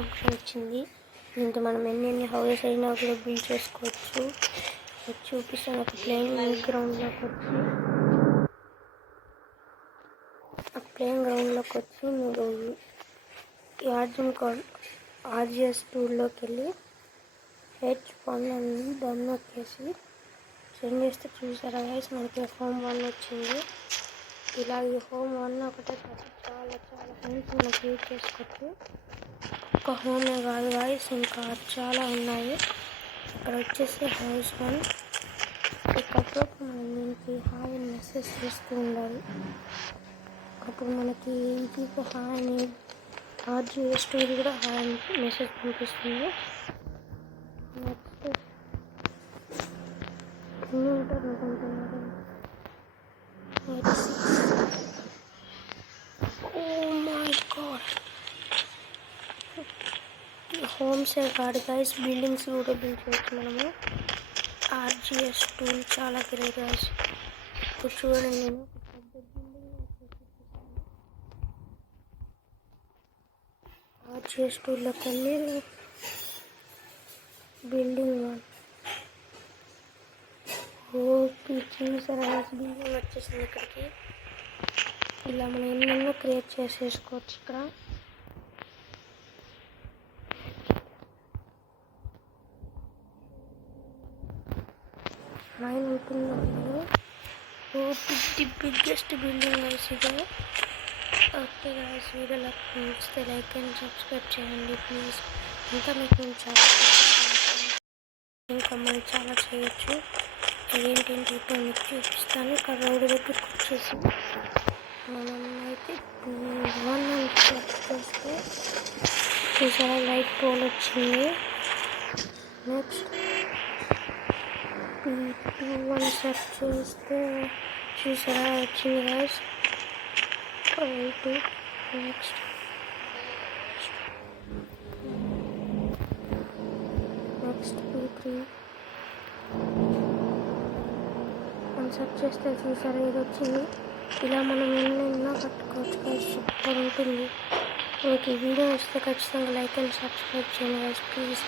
Option వచ్చింది. దీంతో మనం ఎన్ని హౌసెస్ అయినా కూడా బిల్డ్ చేసుకోవచ్చు. చూపిస్తాను. ఒక ప్లేయింగ్ గ్రౌండ్లోకి వచ్చి మీరు ఆర్జిఎస్ టూల్లోకి వెళ్ళి H1 అని దాన్ని నొక్కేసి సెండ్ చేస్తే చూసారా గైస్, మనకి హోమ్ 1 వచ్చింది. ఇలా ఈ హోమ్ 1 ఒకటే కాదు, చాలా హోమ్స్ మనం క్రియేట్ చేసుకోవచ్చు. ఒక హోమే కాదు గైస్, ఇంకా చాలా ఉన్నాయి. ఇక్కడ వచ్చేసి హౌస్ 1. ఇకప్పుడు మనం దీనికి హాయ్ మెసేజ్ చేస్తూ ఉండాలి. అప్పుడు మనకి ఈజీగా హాయ్ అని ఆర్జిఎస్ టూల్ కూడా హాయ్ మెసేజ్ పంపిస్తుంది. నెక్స్ట్ ఎన్ని ఉంటారు అనుకుంటున్నారు? ఓ మై గాడ్, హోమ్సే కాదు గైస్, బిల్డింగ్స్ కూడా బిల్డ్ చేయొచ్చు మనము. ఆర్జిఎస్ టూల్ చాలా గ్రేట్ గైస్. ఇప్పుడు చూడండి, నేను పెద్ద బిల్డింగ్ ఆర్జిఎస్ టూల్లోకి వెళ్ళి బిల్డింగ్ 1 చూసారా బిల్డింగ్ వచ్చేసింది ఇక్కడికి. ఇలా మనం ఎన్నెన్నో క్రియేట్ చేసేసుకోవచ్చు. ఇక్కడ నైన్ ఉంటున్నాను. బిగ్గెస్ట్ బిల్డింగ్ గైస్ ఇదే. ఓకే గైస్, వీడియో నచ్చితే లైక్ అండ్ సబ్స్క్రైబ్ చేయండి ప్లీజ్. ఇంకా మీకు చాలా చేయొచ్చు. ఏంటంటే ఇప్పుడు మీకు చూపిస్తాను. ఇక్కడ రోడ్డు దగ్గరకు వచ్చేసి మనం అయితే P1 అని సెలెక్ట్ చేస్తే చూసారా లైట్ పోల్ వచ్చింది. నెక్స్ట్ P2 అని సెర్చ్ చేస్తే చూసారా వచ్చింది గైస్ లైట్. నెక్స్ట్ P3 అని సెర్చ్ చేస్తే చూసారా ఇది వచ్చింది. ఇలా మనం ఎన్నెన్నో కట్టుకోవచ్చు గైస్, సూపర్ ఉంటుంది. మీకు ఈ వీడియో వస్తే ఖచ్చితంగా లైక్ అండ్ సబ్స్క్రైబ్ చేయండి గైస్ ప్లీజ్.